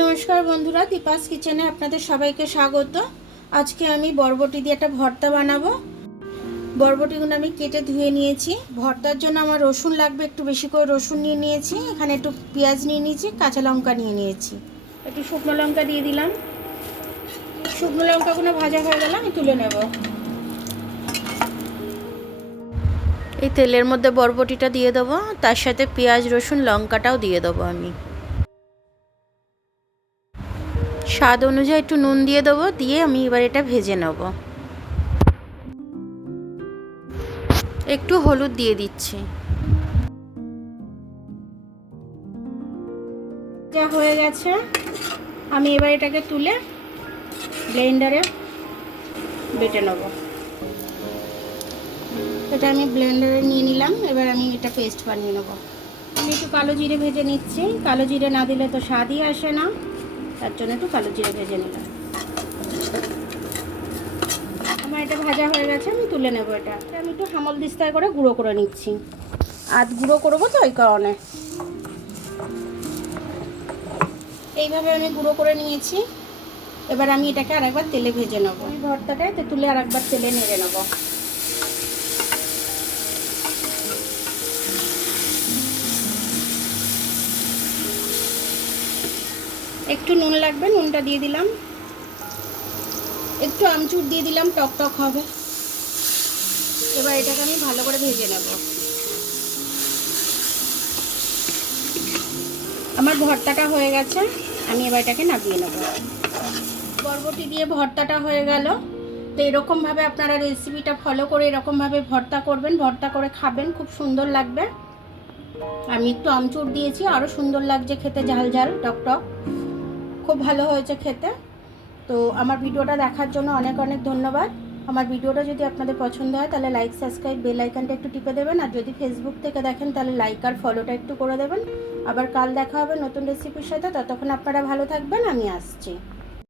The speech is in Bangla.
নমস্কার বন্ধুরা, দীপাস কিচেনে আপনাদের সবাইকে স্বাগত। আজকে আমি বরবটি দিয়ে একটা ভর্তা বানাবো। বরবটিগুলো আমি কেটে ধুয়ে নিয়েছি। ভর্তার জন্য আমার রসুন লাগবে, একটু বেশি করে রসুন নিয়ে নিয়েছি। এখানে একটু পেঁয়াজ নিয়ে নিয়েছি, কাঁচা লঙ্কা নিয়ে নিয়েছি। একটু শুকনো লঙ্কা দিয়ে দিলাম। শুকনো লঙ্কাগুলো ভাজা হয়ে গেলে আমি তুলে নেব। এই তেলের মধ্যে বরবটিটা দিয়ে দেবো, তার সাথে পেঁয়াজ রসুন লঙ্কাটাও দিয়ে দেবো। আমি স্বাদ অনুযায়ী একটু নুন দিয়ে দেবো, দিয়ে আমি এবার এটা ভেজে নেব। একটু হলুদ দিয়ে দিচ্ছি। যা হয়ে গেছে, আমি এবার এটাকে তুলে ব্লেন্ডারে বেটে নেব। এটা আমি ব্লেন্ডারে নিয়ে নিলাম। এবার আমি এটা পেস্ট বানিয়ে নেব। আমি একটু কালো জিরে ভেজে নিচ্ছি। কালো জিরে না দিলে তো স্বাদই আসে না, তার জন্য একটু কালো জিরে ভেজে নিলাম। আমার এটা ভাজা হয়ে গেছে, আমি তুলে নেব। এটা আমি একটু হামল দিস্তায় করে গুঁড়ো করে নিচ্ছি। আধ গুঁড়ো করবো তো ওই কারণে। এইভাবে আমি গুঁড়ো করে নিয়েছি। এবার আমি এটাকে আরেকবার তেলে ভেজে নেব। আমি ভর্তাটা তুলে আরেকবার তেলে নেড়ে নেব। একটু নুন লাগবে, নুনটা দিয়ে দিলাম। একটু আমচুর দিয়ে দিলাম, টক টক হবে। এবার এটাকে আমি ভালো করে ভেজে নেব। আমার ভর্তাটা হয়ে গেছে, আমি এবার এটাকে নামিয়ে নেব। বরবটি দিয়ে ভর্তাটা হয়ে গেল। তো এরকমভাবে আপনারা রেসিপিটা ফলো করে এরকমভাবে ভর্তা করবেন, ভর্তা করে খাবেন, খুব সুন্দর লাগবে। আমি একটু আমচুর দিয়েছি, আরও সুন্দর লাগছে খেতে, ঝাল ঝাল টক টক, খুব ভালো হয়েছে খেতে। তো আমার ভিডিওটা দেখার জন্য অনেক অনেক ধন্যবাদ। আমার ভিডিওটা যদি আপনাদের পছন্দ হয় তাহলে লাইক, সাবস্ক্রাইব, বেল আইকনটা একটু টিপে দেবেন। আর যদি ফেসবুক থেকে দেখেন তাহলে লাইক আর ফলোটা একটু করে দেবেন। আবার কাল দেখা হবে নতুন রেসিপির সাথে। ততক্ষণ আপনারা ভালো থাকবেন, আমি আসছি।